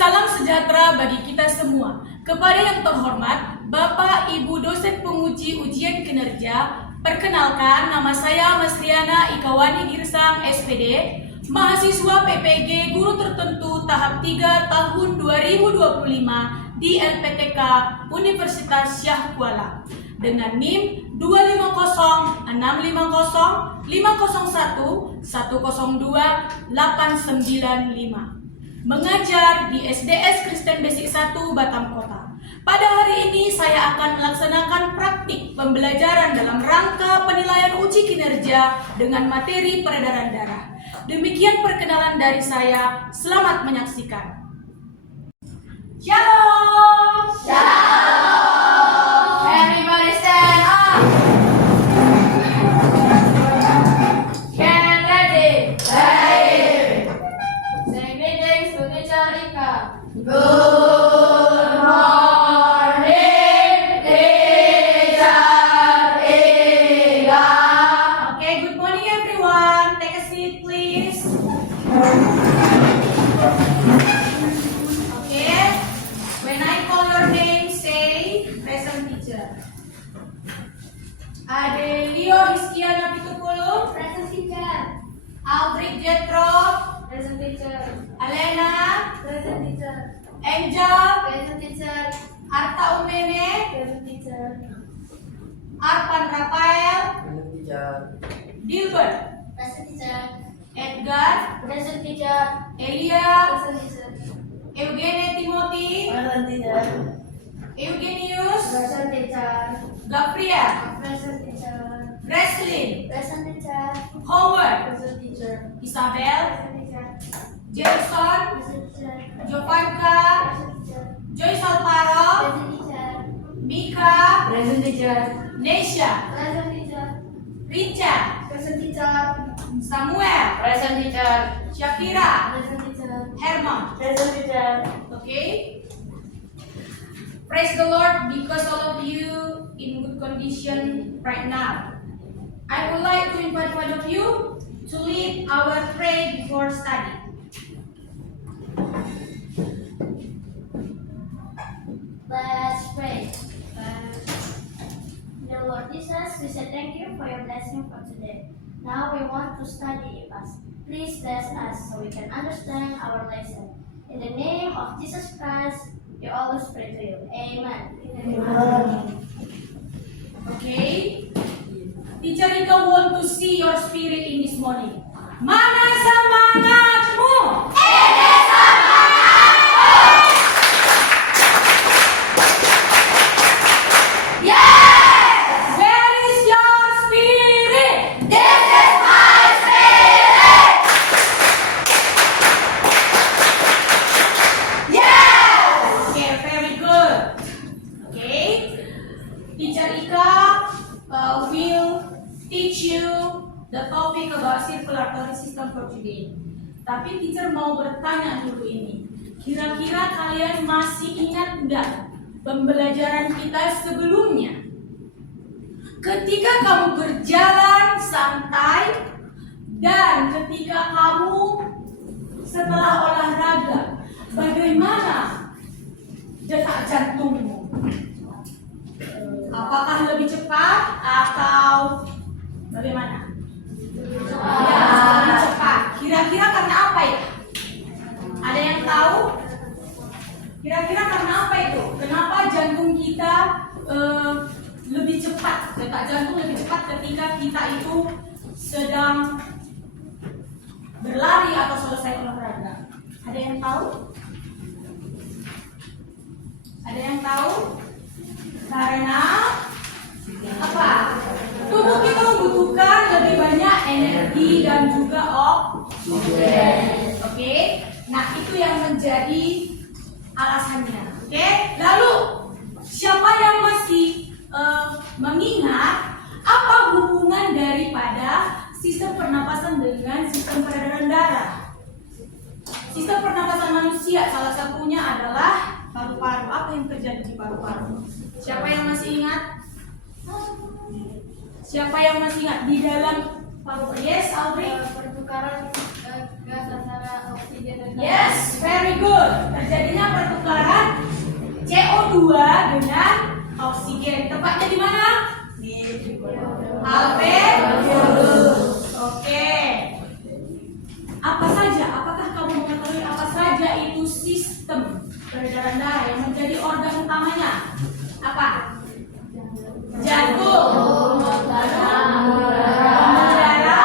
Salam sejahtera bagi kita semua. Kepada yang terhormat, Bapak Ibu dosen penguji ujian kinerja, perkenalkan nama saya Mas Riana Ikawani Girsang SPD, mahasiswa PPG Guru Tertentu tahap 3 tahun 2025 di LPTK Universitas Syah Kuala dengan NIM 250-501-102-895. Mengajar di SDS Kristen Basic 1 Batam Kota. Pada hari ini saya akan melaksanakan praktik pembelajaran dalam rangka penilaian uji kinerja dengan materi peredaran darah. Demikian perkenalan dari saya. Selamat menyaksikan. Shalom. Shalom. Everybody stand up. Get ready. Ready. Say greetings to Teacher Ika. Good morning, Teacher Ika. Okay, good morning everyone. Take a seat please. Okay. When I call your name, say present teacher. Adelio Rizkiana Pitupulu, Present teacher. Aldrich Jetro, Present teacher. Alena, Present teacher. Angel, Present teacher. Arta Umene, Present teacher. Arpan Rafael, Dilbert, Present teacher. Edgar, Present teacher. Elia, Present teacher. Eugene Timothy, Present teacher. Eugenius, Present teacher. Gabriel, Present teacher. Breslin, Present teacher. Howard, Present teacher. Isabel, Present teacher. Jason, Present teacher. Jovanka, Present teacher. Joyce Alparo, Present teacher. Mika, Present teacher. Nesha, Present teacher. Richard, Present teacher. Samuel, Present teacher. Shakira, Present teacher. Herman. Present teacher. Okay? Praise the Lord because all of you in good condition right now. I would like to invite one of you to lead our prayer before study. Let's pray. Dear Lord Jesus, we say thank you for your blessing for today. Now we want to study us. Please bless us so we can understand our lesson. In the name of Jesus Christ, we always pray to you. Amen. Okay? Teacher Rika want to see your spirit in this morning. Mana semangatmu? Where is your spirit? Okay, very good. Okay, Teacher Ika will teach you the topic about circulatory system for today. Tapi teacher mau bertanya dulu ini. Kira-kira kalian masih ingat nggak pembelajaran kita sebelumnya? Ketika kamu berjalan santai dan ketika kamu setelah olahraga, bagaimana detak jantungmu? Apakah lebih cepat atau bagaimana? Ya, lebih cepat. Kira-kira karena apa ya? Ada yang tahu? Kira-kira karena apa itu? Kenapa jantung kita lebih cepat? Detak jantung lebih cepat ketika kita itu sedang berlari atau selesai olahraga. Ada yang tahu? Ada yang tahu? Karena apa? Tubuh kita membutuhkan lebih banyak energi dan juga oksigen. Oke? Nah, itu yang menjadi alasannya. Oke? Lalu siapa yang masih mengingat apa hubungan daripada sistem pernapasan dengan sistem peredaran darah? Sistem pernapasan manusia salah satunya adalah paru-paru. Apa yang terjadi di paru-paru? Siapa yang masih ingat? Siapa yang masih ingat di dalam paru-paru? Yes, Audrey. Pertukaran gas antara oksigen dan Yes, very good. Terjadinya pertukaran CO2 dengan oksigen. Tepatnya di mana? Di alveolus. Oke. Apa saja? Apakah kamu mengetahui apa saja itu sistem peredaran darah yang menjadi organ utamanya? Apa? Jantung, pembuluh darah,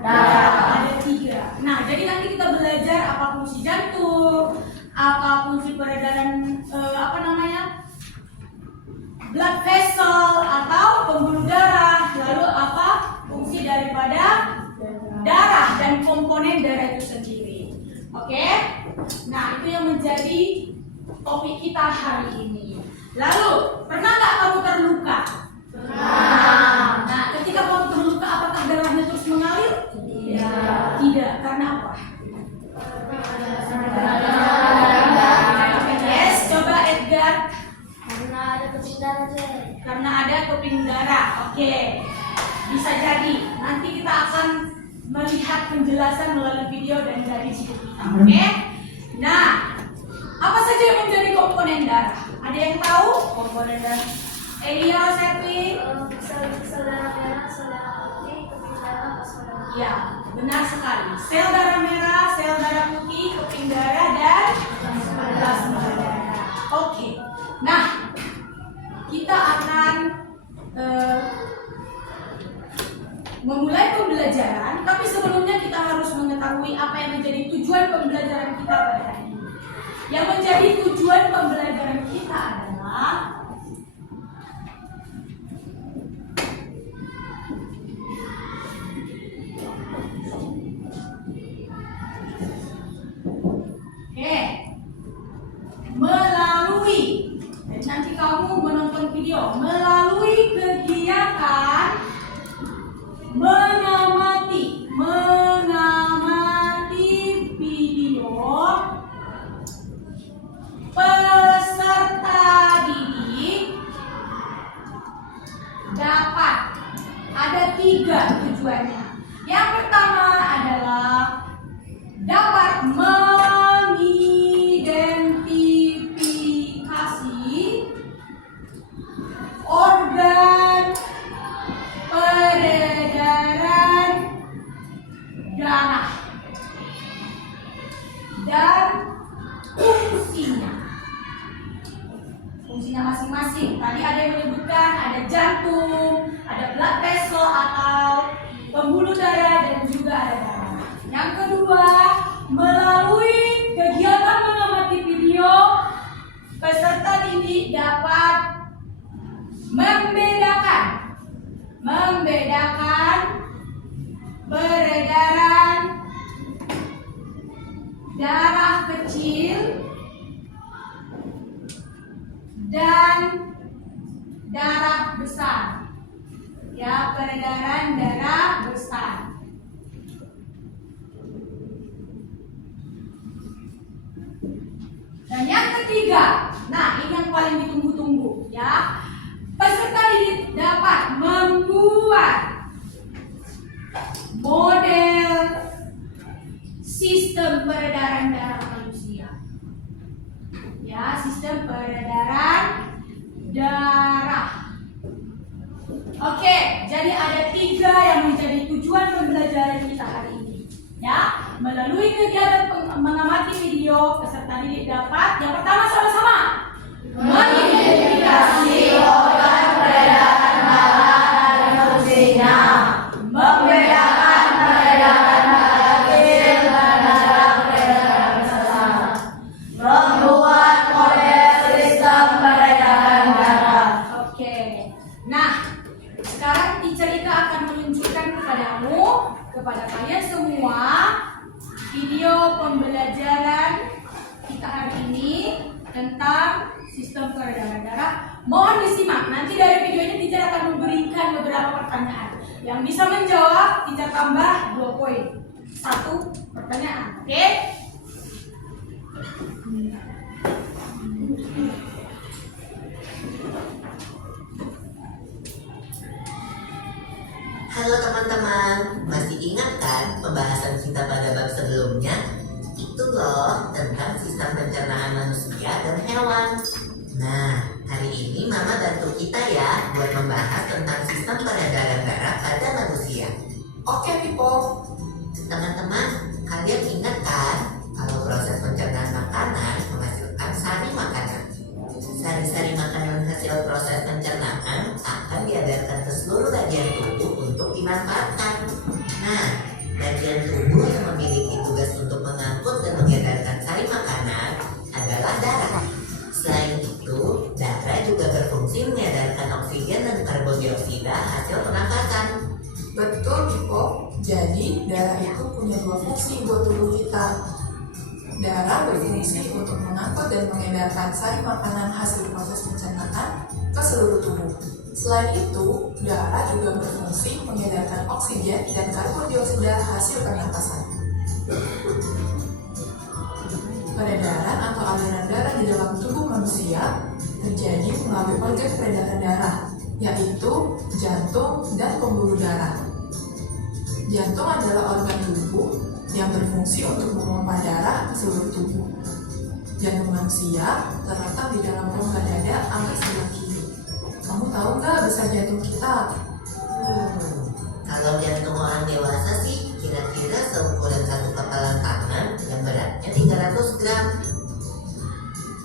dan ada 3. Nah, jadi nanti kita belajar apa fungsi jantung, apa fungsi peredaran blood vessel atau pembuluh darah, lalu apa fungsi daripada darah dan komponen darah itu sendiri. Oke? Nah, itu yang menjadi topik kita hari ini. Lalu, pernah nggak kamu terluka? Pernah. Nah, ketika kamu terluka, apakah darahnya terus mengalir? Tidak. Karena apa? Yes, coba Edgar. Karena ada keping darah, Karena ada keping darah. Oke. Bisa jadi. Nanti kita akan melihat penjelasan melalui video dan dari buku kita. Oke? Nah, apa saja yang menjadi komponen darah? Ada yang tahu komponen darah? Elia Rosetti? sel darah merah, sel darah putih, keping darah, plasma darah. Ya, benar sekali. Sel darah merah, sel darah putih, keping darah, dan plasma darah. Oke. Nah, kita akan memulai pembelajaran, tapi sebelumnya kita harus mengetahui apa yang menjadi tujuan pembelajaran kita pada hari ini. Yang menjadi tujuan pembelajaran kita adalah melalui, dan nanti kamu menonton video, melalui kegiatan mengamati video peserta didik dapat, ada 3 tujuannya. Yang pertama adalah dapat mengidentifikasi organ peredaran darah dan fungsinya masing-masing. Tadi ada yang menyebutkan ada jantung, ada blood vessel atau pembuluh darah, dan juga ada darah. Yang kedua, melalui kegiatan mengamati video, peserta didik dapat membedakan peredaran darah kecil dan darah besar. Ya, peredaran darah besar. Dan yang ketiga, nah ini yang paling ditunggu-tunggu ya. Peserta didik dapat membuat model sistem peredaran darah manusia. Ya, sistem peredaran darah. Oke, jadi ada 3 yang menjadi tujuan pembelajaran kita hari ini. Ya, melalui kegiatan mengamati video, peserta didik dapat yang pertama sama-sama mengidentifikasi organ peredaran darah dan fungsinya, membedakan peredaran darah kecil dan darah peredaran besar, membuat model sistem peredaran darah. Oke, nah sekarang teacher Ika akan menunjukkan kepada kalian semua video pembelajaran kita hari ini tentang sistem peredaran darah. Mohon disimak, nanti dari video ini teacher akan memberikan beberapa pertanyaan. Yang bisa menjawab, teacher tambah 2 poin. 1 pertanyaan, oke? Halo teman-teman, masih ingat kan pembahasan kita pada bab sebelumnya? Itu kita ya buat membahas tentang sistem peredaran darah pada manusia. Oke, Pipo. Teman-teman, kalian ingat kan kalau proses pencernaan makanan menghasilkan sari makanan. Sari-sari makanan hasil proses pencernaan akan diedarkan ke seluruh bagian tubuh untuk dimanfaatkan. Nah, bagian tubuh yang memiliki tugas untuk mengangkut dan mengedarkan sari makanan adalah darah. Selain itu, darah juga berfungsi mengedarkan oksigen dan karbon dioksida hasil pernafasan. Betul, Pipo. Jadi, darah itu punya dua fungsi buat tubuh kita. Darah berfungsi untuk mengangkut dan mengedarkan sari makanan hasil proses pencernaan ke seluruh tubuh. Selain itu, darah juga berfungsi mengedarkan oksigen dan karbon dioksida hasil pernapasan. Peredaran atau aliran darah di dalam tubuh manusia terjadi melalui organ peredaran darah, yaitu jantung dan pembuluh darah. Jantung adalah organ tubuh yang berfungsi untuk memompa darah ke seluruh tubuh. Jantung manusia terletak di dalam rongga dada agak sebelah kiri. Kamu tahu nggak besar jantung kita? Kalau jantung orang dewasa sih kira-kira seukuran satu kepalan tangan yang beratnya 300 gram.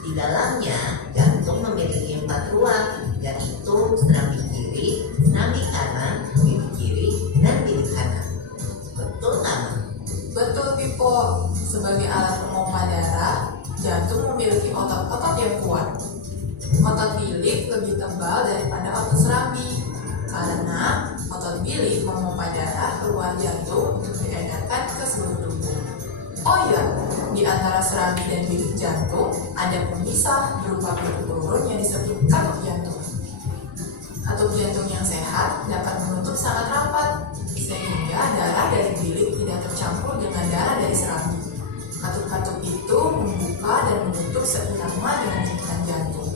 Di dalamnya, jantung memiliki 4 ruang, yaitu serambi kiri, serambi kanan, bilik kiri, dan bilik kanan. Betul nggak, Ma? Betul, Pipo. Sebagai alat pemompa darah, jantung memiliki otot-otot yang kuat. Otot bilik lebih tebal daripada otot serambi, karena otot bilik memompa darah keluar jantung untuk diedarkan ke seluruh tubuh. Oh ya, di antara serambi dan bilik jantung ada pemisah berupa katup turun yang disebut katup jantung. Katup jantung yang sehat dapat menutup sangat rapat, sehingga darah dari bilik tidak tercampur dengan darah dari serambi. Katup-katup itu membuka dan menutup seirama dengan denyut jantung.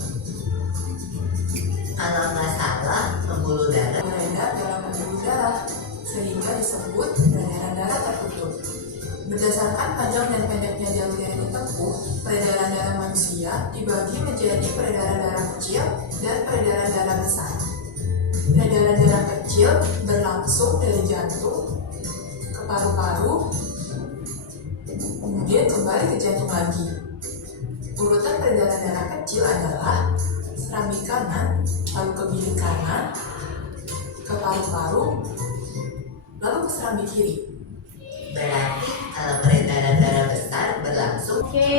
Kalau nggak salah, pembuluh darah Beredar dalam pembuluh darah, sehingga disebut peredaran darah tertutup. Berdasarkan panjang dan pendeknya jalur yang ditempuh, peredaran darah manusia dibagi menjadi peredaran darah kecil dan peredaran darah besar. Peredaran darah kecil berlangsung dari jantung ke paru-paru, kemudian kembali ke jantung lagi. Urutan peredaran darah kecil adalah serambi kanan, lalu ke bilik kanan, ke paru-paru, lalu ke serambi kiri. berarti kalau peredaran darah besar berlangsung. Oke.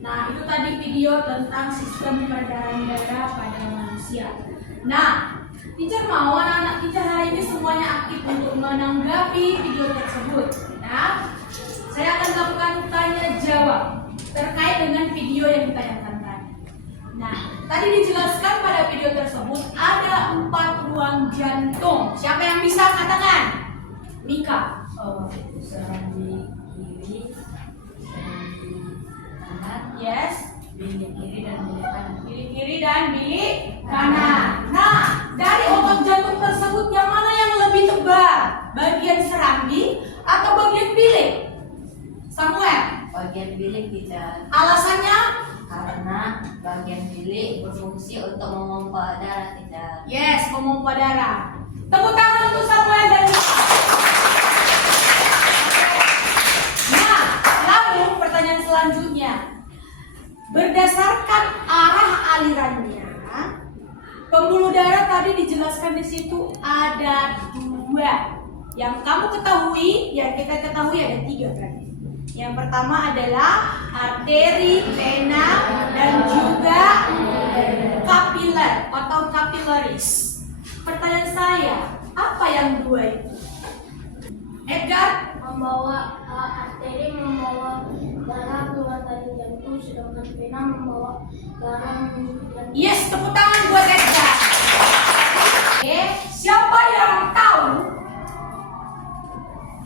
Nah, itu tadi video tentang sistem peredaran darah pada manusia. Nah, teacher mau anak-anak teacher hari ini semuanya aktif untuk menanggapi video tersebut. Nah, saya akan lakukan tanya jawab terkait dengan video yang ditayangkan tadi. Nah, tadi dijelaskan pada video tersebut ada 4 ruang jantung. Siapa yang bisa katakan? Mika. Serambi kiri, serambi kanan, Yes. bilik kiri dan bilik kanan. Bilik kiri dan bilik kanan. Nah, dari otot jantung tersebut yang mana yang lebih tebal? Bagian serambi atau bagian bilik? Samuel, Bagian bilik tidak, alasannya? karena bagian bilik berfungsi untuk memompa darah tidak. Yes, memompa darah. Tepuk tangan untuk Samuel dan Mika. Nah, lalu pertanyaan selanjutnya. Berdasarkan arah alirannya, pembuluh darah tadi dijelaskan di situ ada 2. Yang kamu ketahui, yang kita ketahui ada 3 kan? Yang pertama adalah arteri, vena, dan juga kapiler atau capillaries. Pertanyaan saya, apa yang 2 itu? Edgar? Membawa arteri membawa darah keluar dari jantung, sedangkan vena membawa darah menuju ke jantung. Yes, tepuk tangan buat Edgar. Oke, siapa yang tahu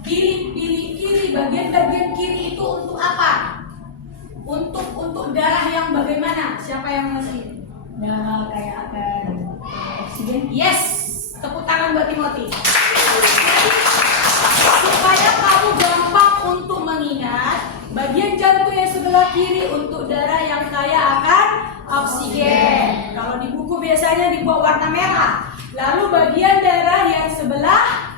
bilik kiri, bagian kiri itu untuk apa? Untuk darah yang bagaimana? Siapa yang ngerti? Darah kayak akan oksigen. Yes, tepuk tangan buat Timothy. Supaya kamu gampang untuk mengingat, bagian sebelah kiri untuk darah yang kaya akan oksigen. Kalau di buku biasanya dibuat warna merah. Lalu bagian darah yang sebelah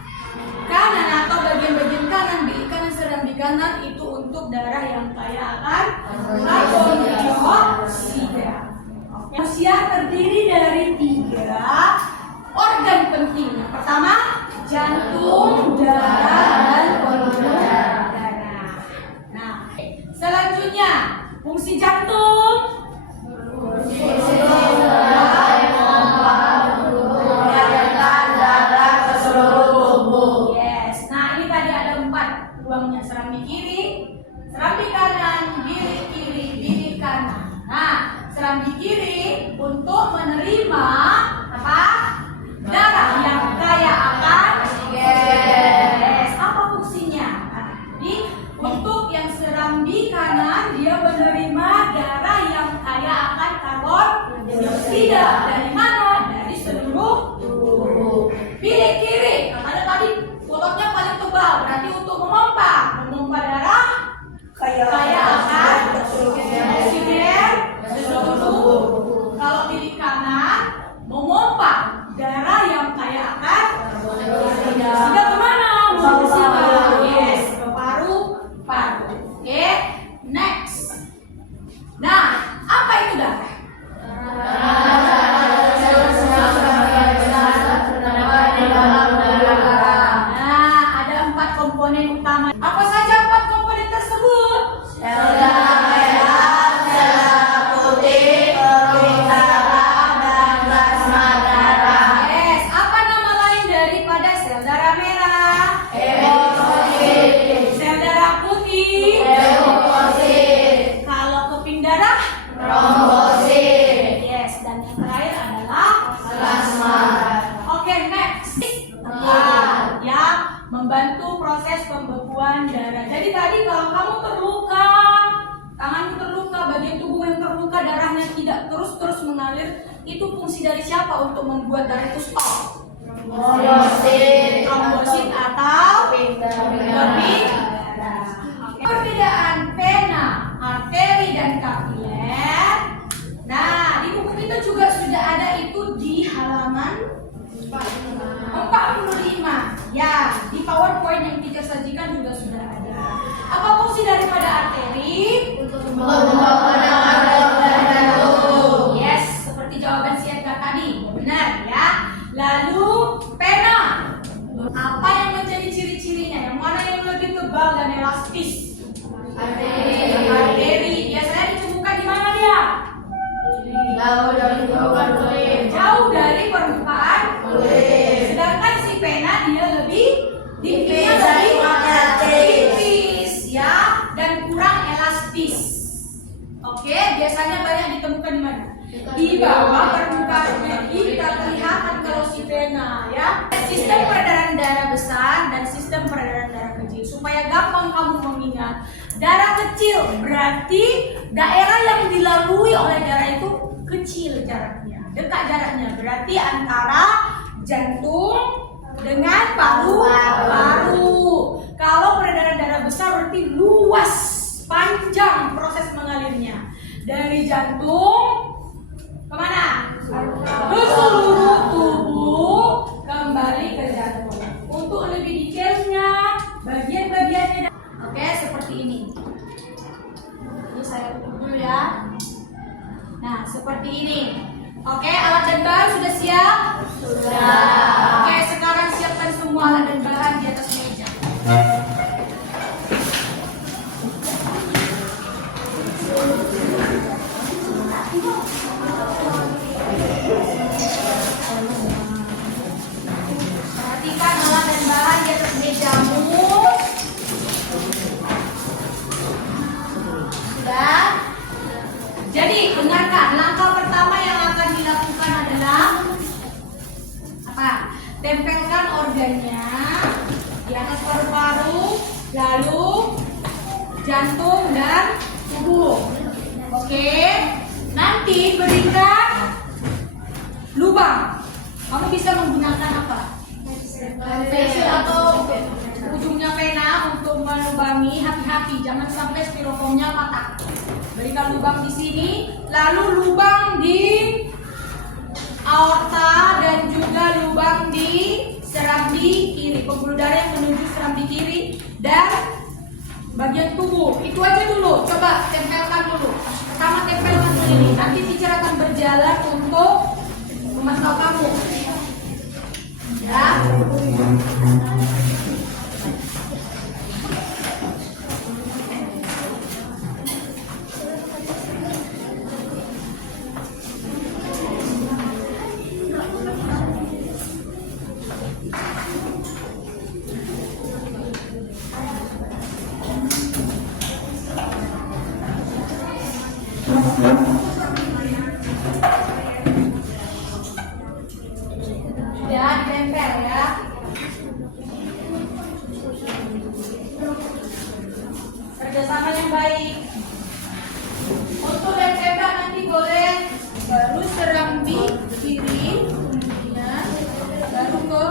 kanan atau bagian-bagian kanan, bilik kanan sedang di kanan itu untuk darah yang kaya akan karbon dioksida. Manusia terdiri dari 3 organ penting. Yang pertama, jantung, darah, dan pembuluh darah. Nah, selanjutnya fungsi jantung. Yes. Nah, ini tadi ada 4 ruangnya, serambi kiri, serambi kanan, bilik kiri, bilik kanan. Nah, serambi kiri untuk menerima apa? Darah yang kaya akan oksigen. Yes. Apa fungsinya? Nah, jadi untuk yang serambi kanan dia menerima darah yang kaya akan karbon dioksida. Dari mana? Dari seluruh tubuh. Bilik kiri, katanya tadi ototnya paling tebal, berarti untuk memompa darah kaya akan oksigen seluruh tubuh. Kalau bilik kanan memompa darah yang kaya akan oksigen kemana? Yes, ke paru-paru. Oke, next. Nah, apa itu darah? Nah, ada 4 komponen utama. Apa saja 4 komponen tersebut? Yes, apa nama lain daripada sel darah merah? Sel darah putih. Kalau keping darah? Yes, dan yang terakhir adalah plasma. Oke, next. Yang membantu proses pembekuan darah. Jadi tadi kalau kamu terluka, tanganmu terluka, bagian tubuh yang terluka, darahnya tidak terus mengalir, itu fungsi dari siapa untuk membuat darah itu stop? Trombosit atau keping darah. Perbedaan vena, arteri, dan kapiler. Nah, di buku kita juga sudah ada itu di halaman 45. Ya, di PowerPoint yang kita sajikan juga sudah ada. Apa fungsi daripada arteri? Yes, seperti jawaban si Edgar tadi. Benar ya. Lalu pena. Apa yang menjadi ciri-cirinya? Yang mana yang lebih tebal dan elastis? Arteri. Biasanya ditemukan di mana dia? Jauh dari permukaan kulit. Sedangkan si pena dia lebih tipis ya, dan kurang elastis. Oke, biasanya banyak ditemukan di mana? Di bawah permukaan kulit kita kelihatan kalau si pena ya. Sistem peredaran darah besar dan sistem peredaran darah kecil. Supaya gampang kamu mengingat, darah kecil berarti daerah yang dilalui oleh darah itu kecil jaraknya, dekat jaraknya, berarti antara jantung dengan paru-paru. Kalau peredaran darah besar berarti luas, panjang proses mengalirnya dari jantung kemana? Ke seluruh tubuh, kembali ke jantung. Untuk lebih detailnya, bagian-bagiannya. Oke, seperti ini. Ini saya tutup dulu ya. Nah, seperti ini. Oke, alat dan bahan sudah siap? Sudah. Oke, sekarang siapkan semua alat dan bahan di atas meja. Perhatikan alat dan bahan di atas mejamu. Sudah? Jadi, dengarkan, langkah pertama yang akan dilakukan adalah apa? Tempelkan organnya di atas paru-paru, lalu jantung dan tubuh. Oke, nanti berikan lubang. Kamu bisa menggunakan apa? Pensil atau ujungnya pena untuk melubangi. Hati-hati, jangan sampai styrofoamnya patah. Berikan lubang di sini, lalu lubang di aorta dan juga lubang di serambi kiri, pembuluh darah yang menuju serambi kiri dan bagian tubuh. Itu aja dulu. Coba tempelkan dulu. Pertama tempelkan ini. Nanti teacher akan berjalan untuk memantau kamu. Ya. Ya, ditempel ya. Kerjasama yang baik. Untuk yang tembak nanti boleh baru serambi kiri, kemudian baru ke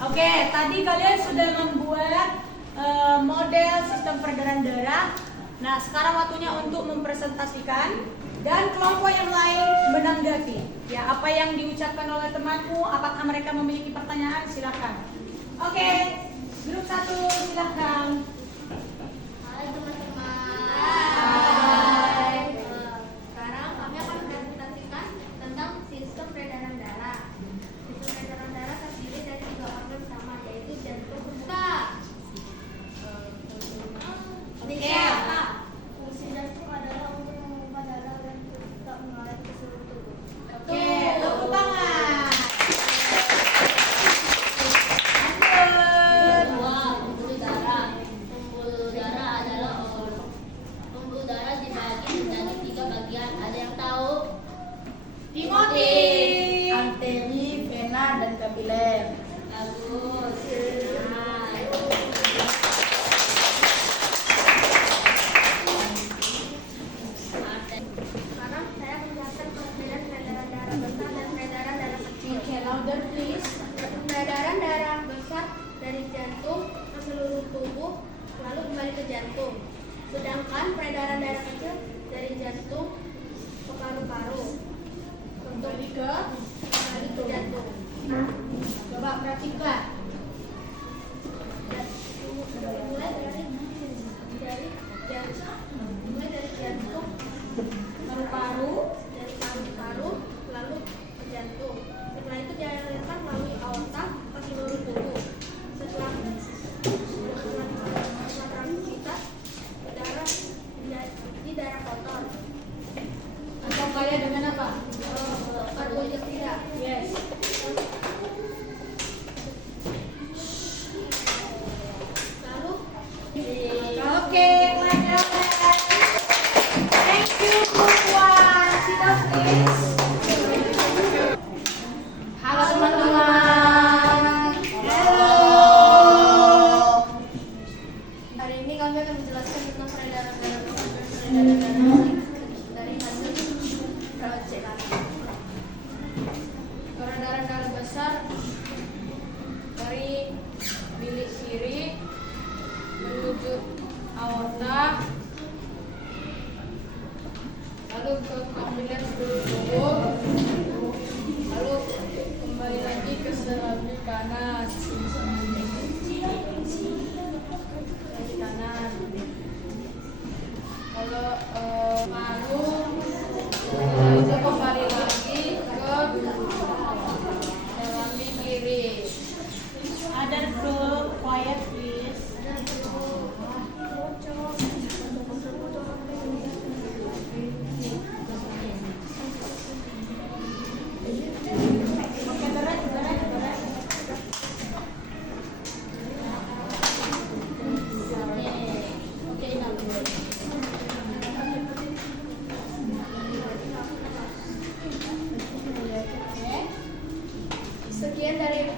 Oke, tadi kalian sudah membuat model sistem peredaran darah. Nah, sekarang waktunya untuk mempresentasikan dan kelompok yang lain menanggapi. Ya, apa yang diucapkan oleh temanmu, apakah mereka memiliki pertanyaan? Silakan. Oke, grup 1 silakan. Hai teman-teman. Hai. Sekarang kami akan presentasikan tentang sistem peredaran darah. Sistem peredaran darah terdiri dari 3 organ utama, yaitu jantung. Fungsi jantung adalah untuk memompa darah dan tetap mengalir ke seluruh tubuh. Oke, tepuk tangan. Lanjut. Pembuluh darah. Pembuluh darah adalah pembuluh darah dibagi menjadi 3 bagian. Ada yang tahu? Timothy. Arteri, vena, dan kapiler. Bagus. Sekarang saya menjelaskan perbedaan peredaran darah besar dan peredaran darah kecil. Okay, louder please. Peredaran darah besar dari jantung ke seluruh tubuh lalu kembali ke jantung. Sedangkan peredaran darah kecil dari jantung ke paru-paru Kembali ke jantung. coba perhatikan. Mulai dari jantung, Paru-paru. dari paru-paru lalu ke jantung. Setelah itu dialirkan melalui aorta ke seluruh tubuh. Setelah beraktivitas darah di darah kotor. Atau kaya dengan apa? Karbohidrat. Yes. Lalu Oke, lanjut. Thank you, Group 1. Sit down, please. Halo teman-teman. Halo. hari ini kami akan menjelaskan tentang peredaran darah besar dan peredaran darah kecil dari hasil perawat cek kami. Peredaran darah besar dari bilik kiri menuju aorta, lalu ke kapiler seluruh tubuh, lalu kembali lagi ke serambi kanan. Serambi kanan. Kalau paru itu kembali lagi ke serambi kiri. Other group, quiet please. Oke, beres. Sekian dari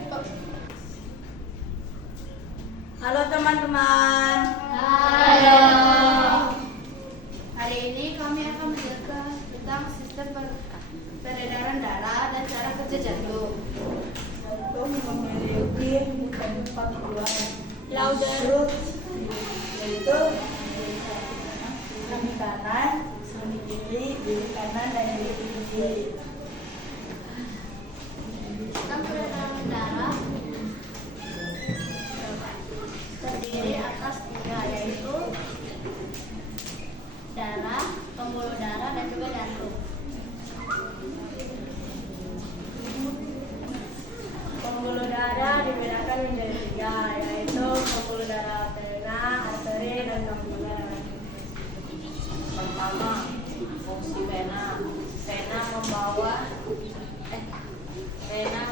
Halo teman-teman. Halo. Hari ini kami akan menjelaskan tentang sistem peredaran darah. tanpa tujuan. Louder. Yaitu kaki kanan, kaki kiri kanan dan kiri kiri. Sistem peredaran darah terdiri atas 3, yaitu darah, pembuluh darah, dan juga jantung. Pembuluh darah dibedakan menjadi 3, yaitu pembuluh darah vena, arteri, dan kapiler. Pertama, fungsi vena. Vena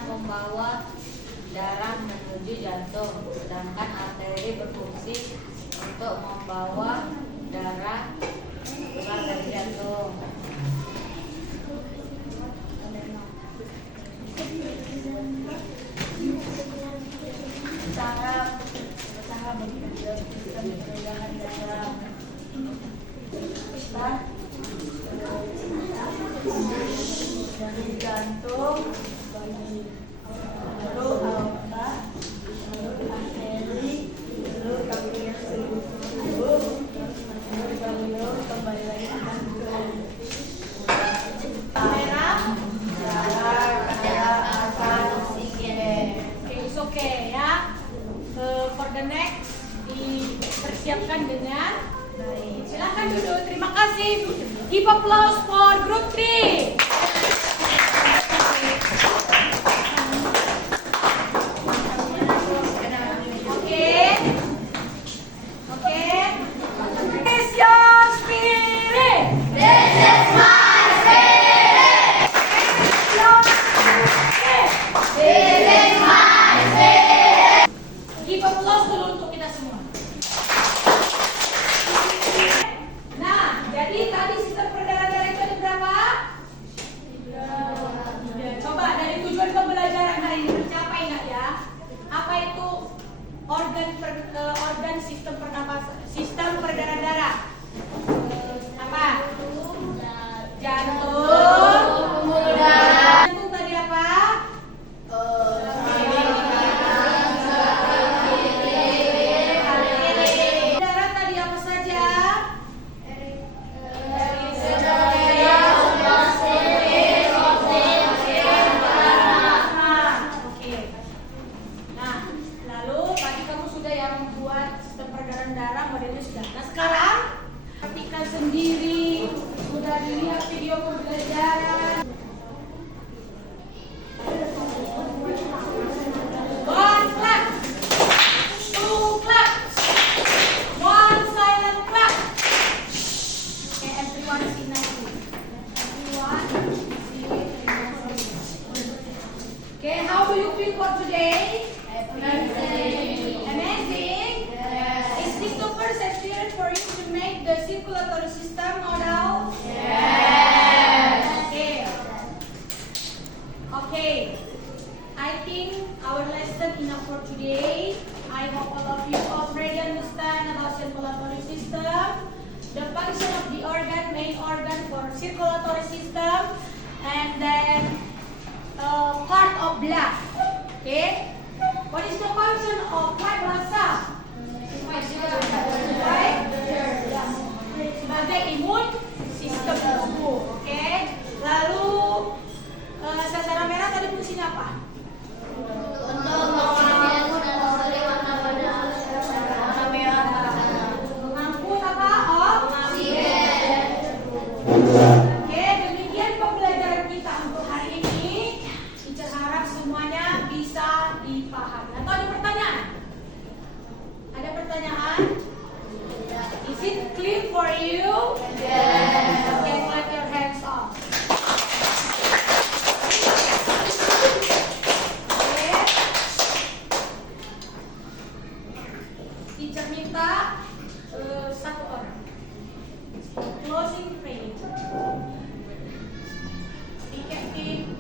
membawa darah menuju jantung, sedangkan arteri berfungsi untuk membawa darah keluar dari jantung. Cara bekerja sistem peredaran darah. Dari jantung, lalu aorta, lalu arteri, lalu kapiler seluruh, lalu jantung kembali lagi ke jantung. Merah. Darah akan oksigen. Oke, it's okay ya. For the next dipersiapkan dengan baik. Silakan duduk. Terima kasih. Give applause for group 3. Is your spirit? This is my spirit. Your spirit. This is my spirit. Give applause dulu untuk kita semua. Nah, jadi tadi sistem peredaran darah itu ada berapa? 3. Coba dari tujuan pembelajaran hari ini tercapai nggak ya? Apa itu organ sistem pernapasan, sistem peredaran darah? Apa? Jantung, pembuluh darah. Jantung tadi apa? Darah tadi apa saja? Oke. Nah, lalu tadi kamu sudah yang membuat sistem peredaran darah modelnya sudah. Nah sekarang perhatikan sendiri, sudah dilihat video pembelajaran. One clap, two claps, one silent clap. Okay, everyone sit nicely. Everyone sit. Okay, how do you feel for today? Amazing. Is this the first experience for you to make the circulatory system model? Okay. Okay. I think our lesson enough for today. I hope all of you already understand about circulatory system, the function of the organ, main organ for circulatory system, and then part of blood. Okay. What is the function of white blood cell? Sebagai imun sistem tubuh. Oke. Lalu sasaran merah tadi fungsinya apa? Mengangkut apa? Oke, demikian pembelajaran kita untuk hari ini. Teacher harap semuanya bisa dipahami. Atau ada pertanyaan? Ada pertanyaan? Is it clear for you? Yes. Okay, clap your hands off. Okay. Teacher minta satu orang. Closing frame. Recap team.